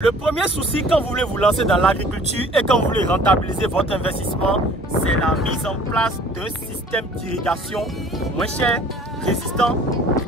Le premier souci quand vous voulez vous lancer dans l'agriculture et quand vous voulez rentabiliser votre investissement, c'est la mise en place d'un système d'irrigation moins cher, résistant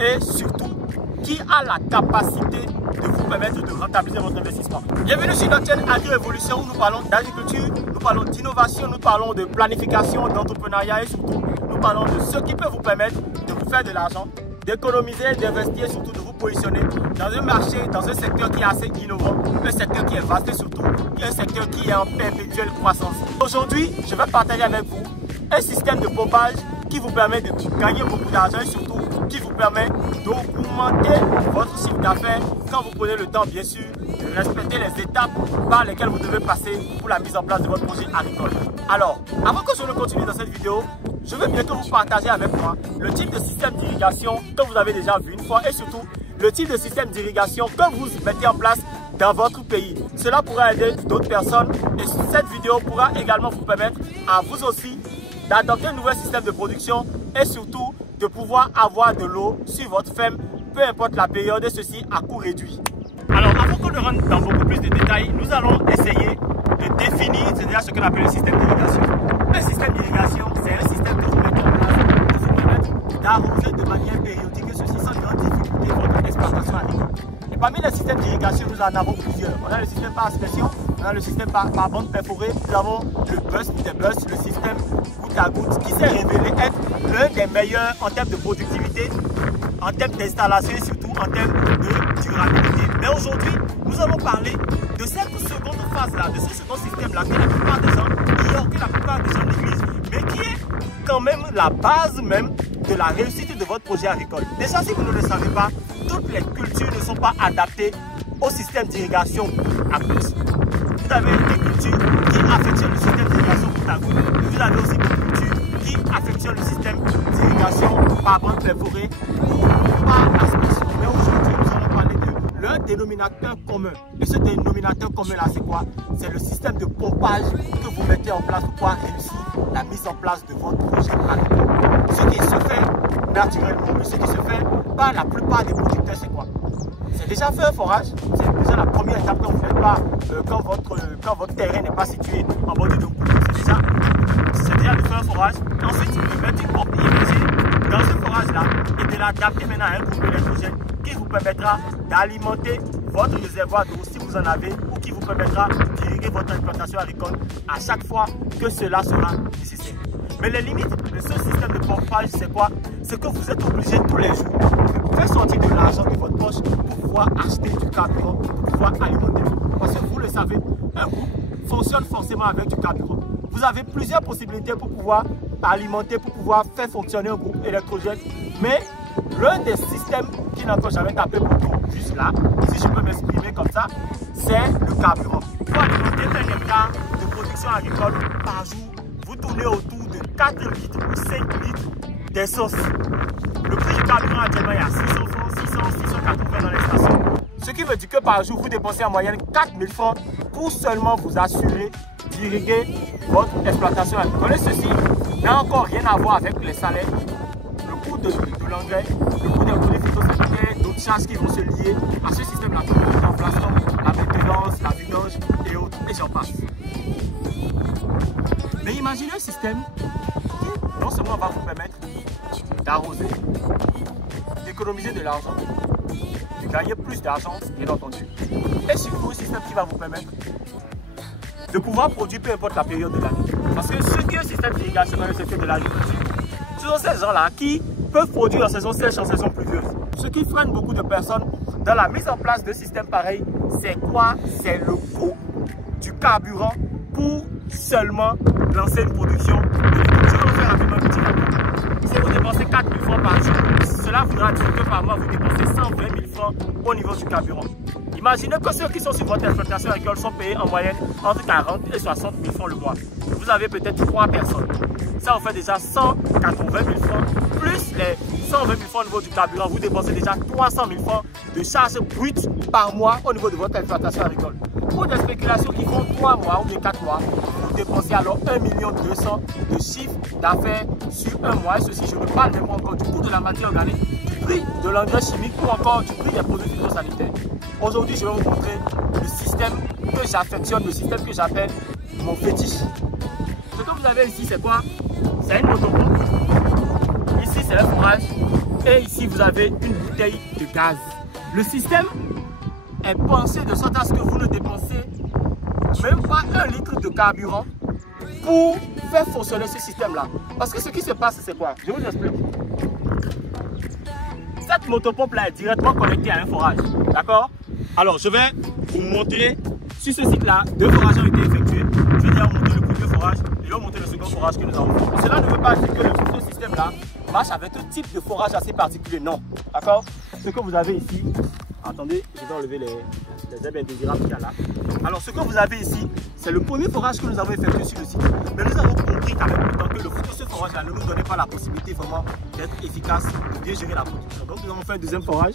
et surtout qui a la capacité de vous permettre de rentabiliser votre investissement. Bienvenue sur notre chaîne Agri-Révolution où nous parlons d'agriculture, nous parlons d'innovation, nous parlons de planification, d'entrepreneuriat et surtout nous parlons de ce qui peut vous permettre de vous faire de l'argent, d'économiser, d'investir et surtout de vous positionner dans un marché, dans un secteur qui est assez innovant, un secteur qui est vaste et surtout un secteur qui est en perpétuelle croissance. Aujourd'hui, je vais partager avec vous un système de pompage qui vous permet de gagner beaucoup d'argent et surtout qui vous permet d'augmenter votre chiffre d'affaires quand vous prenez le temps, bien sûr, de respecter les étapes par lesquelles vous devez passer pour la mise en place de votre projet agricole. Alors, avant que je ne continue dans cette vidéo, je veux bien que vous partagiez avec moi le type de système d'irrigation que vous avez déjà vu une fois et surtout le type de système d'irrigation que vous mettez en place dans votre pays. Cela pourra aider d'autres personnes et cette vidéo pourra également vous permettre à vous aussi d'adopter un nouvel système de production et surtout de pouvoir avoir de l'eau sur votre ferme, peu importe la période et ceci à coût réduit. Alors avant qu'on ne rentre dans beaucoup plus de détails, nous allons essayer de définir ce qu'on appelle le système d'irrigation. Un système d'irrigation, c'est un système que vous mettez en place pour vous permettre d'arroser de manière périodique et ceci sans grande difficulté votre exploitation agricole. Et parmi les systèmes d'irrigation, nous en avons plusieurs. On a le système par aspersion, on a le système par bande perforée, nous avons le burst des bursts, le système goutte à goutte qui s'est révélé être l'un des meilleurs en termes de productivité, en termes d'installation et surtout en termes de durabilité. Mais aujourd'hui, nous allons parler de cette seconde phase-là, de ce second système-là que la plupart des gens ignorent, que la plupart des gens négligent, mais qui est quand même la base même de la réussite de votre projet agricole. Déjà, si vous ne le savez pas, toutes les cultures ne sont pas adaptées au système d'irrigation à goutte. Vous avez des cultures qui affectionnent le système d'irrigation goutte à goutte. Vous avez aussi des cultures qui affectionnent le système d'irrigation par bande perforée ou par aspersion. Mais aujourd'hui, nous allons parler de l'un dénominateur commun. Et ce dénominateur commun-là, c'est quoi? C'est le système de pompage que vous mettez en place pour pouvoir réussir la mise en place de votre projet agricole. Ce qui se fait naturellement, mais ce qui se fait par la plupart des producteurs, c'est quoi? C'est déjà faire un forage, c'est déjà la première étape quand vous faites pas, quand votre terrain n'est pas situé en bordure de route. C'est déjà de faire un forage. Ensuite, de mettre une pompe immergée dans ce forage-là et de l'adapter maintenant à un groupe électrogène qui vous permettra d'alimenter votre réservoir d'eau si vous en avez ou qui vous permettra d'irriguer votre exploitation agricole à chaque fois que cela sera nécessaire. Mais les limites de ce système de pompage, c'est quoi? C'est que vous êtes obligé tous les jours de faire sortir de l'argent de votre poche pour pouvoir acheter du carburant, pour pouvoir alimenter. Parce que vous le savez, un groupe fonctionne forcément avec du carburant. Vous avez plusieurs possibilités pour pouvoir alimenter, pour pouvoir faire fonctionner un groupe électrogène. Mais l'un des systèmes qui n'a encore jamais tapé pour tout, juste là, si je peux m'exprimer comme ça, c'est le carburant. Pour alimenter un hectare de production agricole par jour, vous tournez autour de 4 litres ou 5 litres d'essence. Le prix du carburant actuellement est à 600 francs, 680 dans les stations. Ce qui veut dire que par jour, vous dépensez en moyenne 4000 francs pour seulement vous assurer d'irriguer votre exploitation agricole. Et ceci n'a encore rien à voir avec les salaires, le coût de l'engrais, le coût des produits phytosanitaires, d'autres charges qui vont se lier à ce système-là que vous mettez en place, comme la maintenance, la vidange et autres, et j'en passe. Mais imaginez un système qui non seulement va vous permettre d'arroser, d'économiser de l'argent, de gagner plus d'argent, bien entendu, et surtout un système qui va vous permettre de pouvoir produire peu importe la période de l'année. Parce que ce qui est un système d'irrigation dans le secteur de l'agriculture, ce sont ces gens-là qui peuvent produire en saison sèche, en saison pluvieuse. Ce qui freine beaucoup de personnes dans la mise en place de systèmes pareils, c'est quoi? C'est le coût du carburant pour seulement lancer une production. Je vais vous faire rapidement un petit calcul. Si vous dépensez 4 000 francs par jour, cela voudra dire que par mois, vous dépensez 120 000 francs au niveau du carburant. Imaginez que ceux qui sont sur votre exploitation agricole sont payés en moyenne entre 40 et 60 000 francs le mois. Vous avez peut-être 3 personnes. Ça vous fait déjà 180 000 francs, plus les 120 000 francs au niveau du carburant. Vous dépensez déjà 300 000 francs de charges brutes par mois au niveau de votre exploitation agricole. Pour des spéculations qui font 3 mois ou 4 mois, vous dépensez alors 1 200 000 de chiffre d'affaires sur un mois. Et ceci, je ne parle même pas encore du coût de la matière organique, du prix de l'engrais chimique ou encore du prix des produits phytosanitaires. Aujourd'hui, je vais vous montrer le système que j'affectionne, le système que j'appelle mon fétiche. Ce que vous avez ici, c'est quoi? C'est une motopompe. Ici, c'est un forage. Et ici, vous avez une bouteille de gaz. Le système est pensé de sorte à ce que vous ne dépensez même pas 1 litre de carburant pour faire fonctionner ce système-là. Parce que ce qui se passe, c'est quoi? Je vous explique. Cette motopompe-là est directement connectée à un forage. D'accord? Alors, je vais vous montrer sur ce site-là, 2 forages ont été effectués. Je vais déjà vous montrer le premier forage et je vais vous montrer le second forage que nous avons fait. Cela ne veut pas dire que ce système-là marche avec un type de forage assez particulier. Non. D'accord? Ce que vous avez ici, attendez, je vais enlever les herbes indésirables qu'il y a là. Alors, ce que vous avez ici, c'est le premier forage que nous avons effectué sur le site. Mais nous avons compris qu'avec le temps que ce forage-là ne nous donnait pas la possibilité vraiment d'être efficace, de bien gérer la production. Donc, nous avons fait un deuxième forage.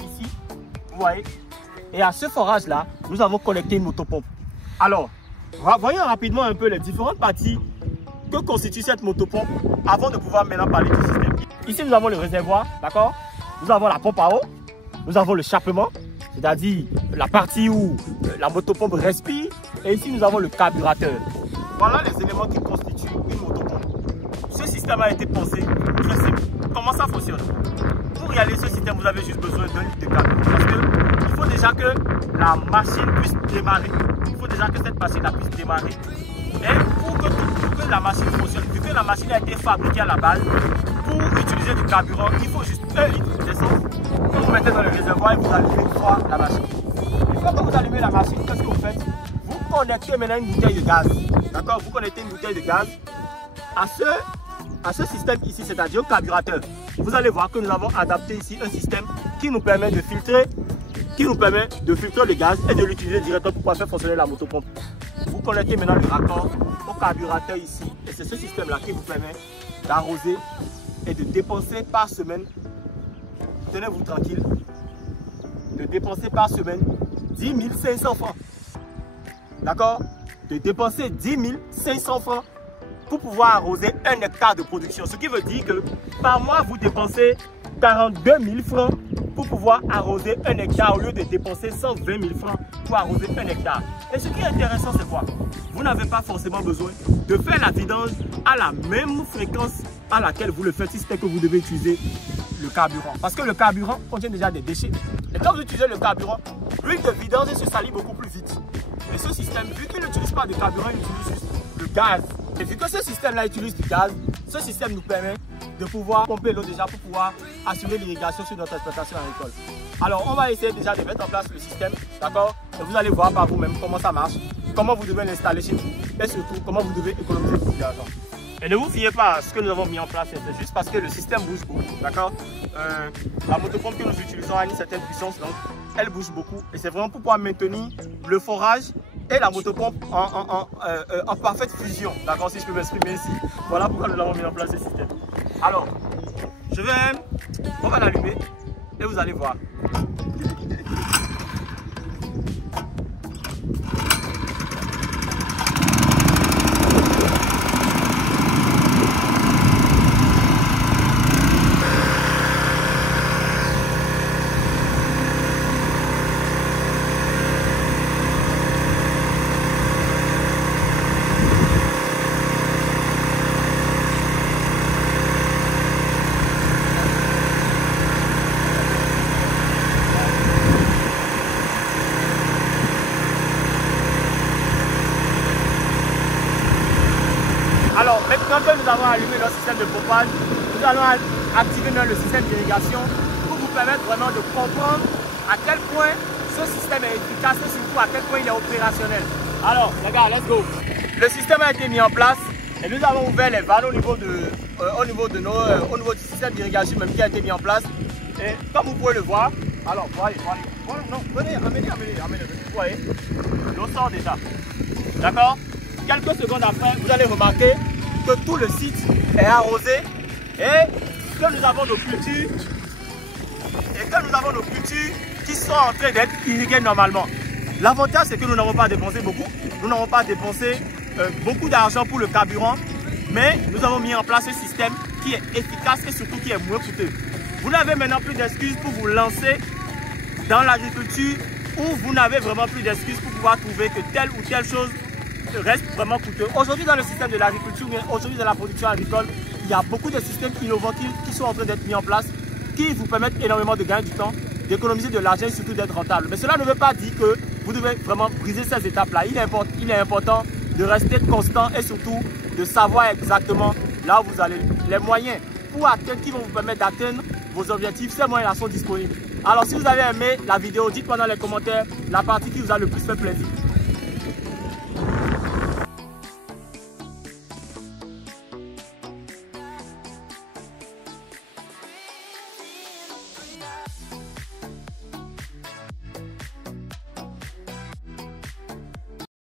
Ici, vous voyez. Et à ce forage-là, nous avons connecté une motopompe. Alors, voyons rapidement un peu les différentes parties que constitue cette motopompe avant de pouvoir maintenant parler du système. Ici, nous avons le réservoir, d'accord? Nous avons la pompe à eau, nous avons le chappement, c'est-à-dire la partie où la motopompe respire. Et ici, nous avons le carburateur. Voilà les éléments qui constituent une motopompe. Ce système a été pensé très simple. Comment ça fonctionne? Pour réaliser ce système, vous avez juste besoin d'un litre de carburant. Parce qu'il faut déjà que la machine puisse démarrer. Il faut déjà que cette machine puisse démarrer. Et pour que la machine fonctionne, vu que la machine a été fabriquée à la base, pour utiliser du carburant, il faut juste 1 litre d'essence que vous mettez dans le réservoir et vous allumez une fois la machine. Une fois que vous allumez la machine, qu'est-ce que vous faites? Vous connectez maintenant une bouteille de gaz. D'accord? Vous connectez une bouteille de gaz à ce système ici, c'est-à-dire au carburateur. Vous allez voir que nous avons adapté ici un système qui nous permet de filtrer, le gaz et de l'utiliser directement pour pouvoir faire fonctionner la motopompe. Vous connectez maintenant le raccord au carburateur ici. Et c'est ce système-là qui vous permet d'arroser et de dépenser par semaine, tenez-vous tranquille, de dépenser par semaine 10 500 francs. D'accord? De dépenser 10 500 francs pour pouvoir arroser 1 hectare de production. Ce qui veut dire que par mois, vous dépensez 42 000 francs pour pouvoir arroser 1 hectare au lieu de dépenser 120 000 francs pour arroser 1 hectare. Et ce qui est intéressant, c'est quoi? Vous n'avez pas forcément besoin de faire la vidange à la même fréquence à laquelle vous le faites si c'est que vous devez utiliser le carburant. Parce que le carburant contient déjà des déchets. Et quand vous utilisez le carburant, l'huile de vidange se salit beaucoup plus vite. Et ce système, vu qu'il n'utilise pas de carburant, il utilise juste le gaz. Et vu que ce système-là utilise du gaz, ce système nous permet de pouvoir pomper l'eau déjà pour pouvoir assurer l'irrigation sur notre exploitation agricole. Alors, on va essayer déjà de mettre en place le système, d'accord? Et vous allez voir par vous-même comment ça marche, comment vous devez l'installer chez vous et surtout comment vous devez économiser beaucoup d'argent. Et ne vous fiez pas à ce que nous avons mis en place, c'est juste parce que le système bouge beaucoup, d'accord? La motopompe que nous utilisons a une certaine puissance, donc elle bouge beaucoup. Et c'est vraiment pour pouvoir maintenir le forage et la motopompe en parfaite fusion, d'accord, si je peux m'exprimer ici. Voilà pourquoi nous avons mis en place ce système. Alors, on va l'allumer et vous allez voir. Alors maintenant que nous avons allumé notre système de pompage, nous allons activer le système d'irrigation pour vous permettre vraiment de comprendre à quel point ce système est efficace et surtout à quel point il est opérationnel. Alors les gars, let's go. Le système a été mis en place et nous avons ouvert les vannes au niveau du système d'irrigation même qui a été mis en place. Et comme vous pouvez le voir, alors voyez, non, venez, amenez, vous voyez, l'eau sort déjà. D'accord? Quelques secondes après, vous allez remarquer que tout le site est arrosé et que nous avons nos cultures qui sont en train d'être irriguées normalement. L'avantage, c'est que nous n'avons pas dépensé beaucoup. Nous n'avons pas dépensé beaucoup d'argent pour le carburant, mais nous avons mis en place un système qui est efficace et surtout qui est moins coûteux. Vous n'avez maintenant plus d'excuses pour vous lancer dans l'agriculture où vous n'avez vraiment plus d'excuses pour pouvoir trouver que telle ou telle chose reste vraiment coûteux. Aujourd'hui, dans le système de l'agriculture, aujourd'hui dans la production agricole, il y a beaucoup de systèmes innovants qui sont en train d'être mis en place, qui vous permettent énormément de gagner du temps, d'économiser de l'argent et surtout d'être rentable. Mais cela ne veut pas dire que vous devez vraiment briser ces étapes-là. Il est important de rester constant et surtout de savoir exactement là où vous allez. Les moyens pour atteindre, qui vont vous permettre d'atteindre vos objectifs, ces moyens-là sont disponibles. Alors si vous avez aimé la vidéo, dites-moi dans les commentaires la partie qui vous a le plus fait plaisir.